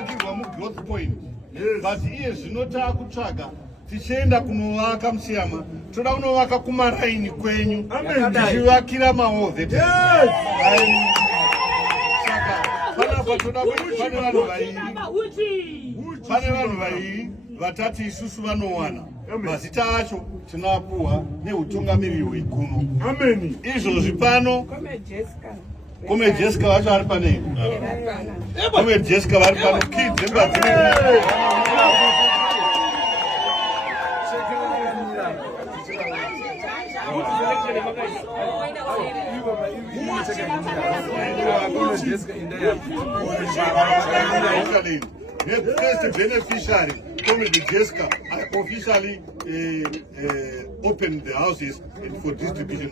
vakirwa mugrowth point but iye zvino taakutsvaga tichienda kunovaka Musiyama toda kunovaka kumaraini kwenyu tichivakira mahovhe saka panapa toda kuti pane vanhu vairi vatatu isusu vanowana mazita acho tinoapuhwa neutungamiriri hweguno izvozvi pano Kome Jessica vacho vari pane Kome Jessica vari pano kids dzemba dzine the first beneficiary, Comedy Jessica, I officially opened the houses for distribution.